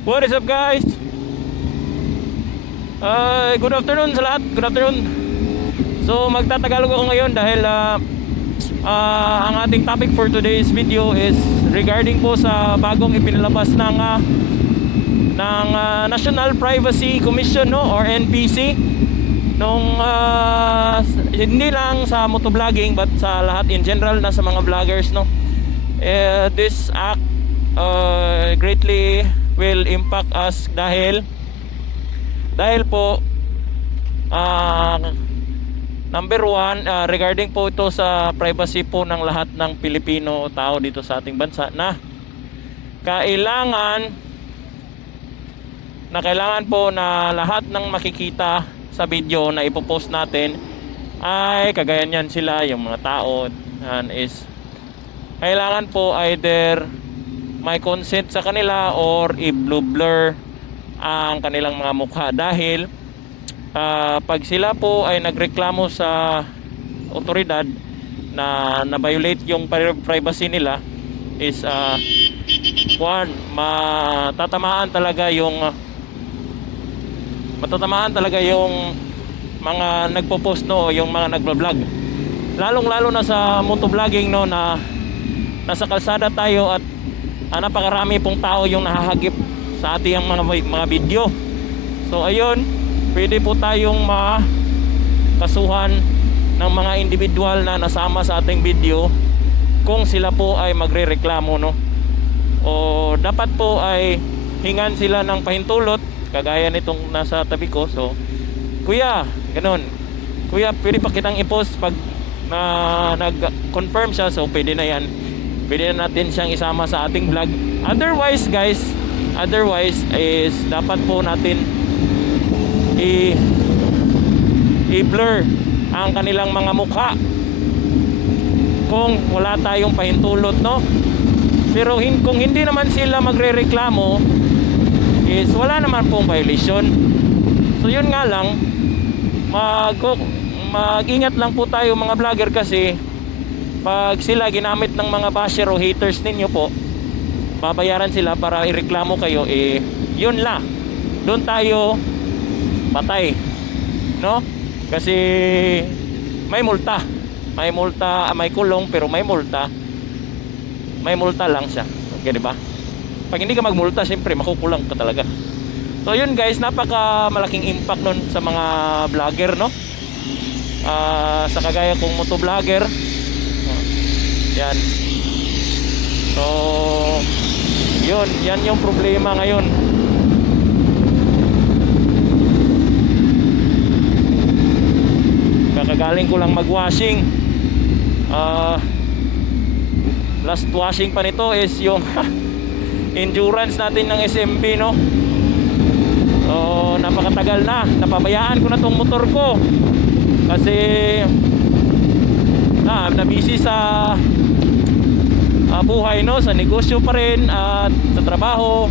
What is up guys? Good afternoon sa lahat. Good afternoon. So magtatagalog ako ngayon dahil ang ating topic for today's video is regarding po sa bagong ipinalabas ng National Privacy Commission, no, or NPC, nung hindi lang sa motovlogging but sa lahat in general na sa mga vloggers, no. This act greatly will impact us dahil po number one, regarding po ito sa privacy po ng lahat ng Pilipino tao dito sa ating bansa, na kailangan po na lahat ng makikita sa video na ipopost natin ay kagaya niyan sila, yung mga tao is kailangan po either may consent sa kanila or i-blur ang kanilang mga mukha, dahil pag sila po ay nagreklamo sa otoridad na na-violate yung privacy nila is matatamaan talaga yung mga nagpo-post, no, yung mga nagbo-vlog, lalong-lalo na sa motovlogging, no, na nasa kalsada tayo at napakarami pong tao yung nahahagip sa ating mga video. So ayun, pwede po tayong makasuhan ng mga individual na nasama sa ating video kung sila po ay magrereklamo, no, o dapat po ay hingan sila ng pahintulot kagaya nitong nasa tabi ko. So kuya, ganun, kuya, pwede pa kitang i-post pag nag-confirm siya. So pwede na yan, pwede na natin siyang isama sa ating vlog. Otherwise guys, is dapat po natin i-blur ang kanilang mga mukha kung wala tayong pahintulot, no. Pero kung hindi naman sila magrereklamo, is wala naman pong violation. So yun nga lang, mag-ingat lang po tayo mga vlogger, kasi pag sila ginamit ng mga basher o haters ninyo po, babayaran sila para ireklamo kayo, yun lang, doon tayo patay, no? Kasi may multa, may kulong, pero may multa lang siya. Okay, di ba? Pag hindi ka magmulta, siyempre makukulang ka talaga. So yun guys, napaka malaking impact nun sa mga vlogger, no? Sa kagaya kong motovlogger, yan. So yan yung problema ngayon. Kakagaling ko lang mag-washing. Last washing pa nito is yung endurance natin ng SMB, no. So napakatagal na, napabayaan ko na tong motor ko kasi na-busy sa buhay, no, sa negosyo pa rin at sa trabaho.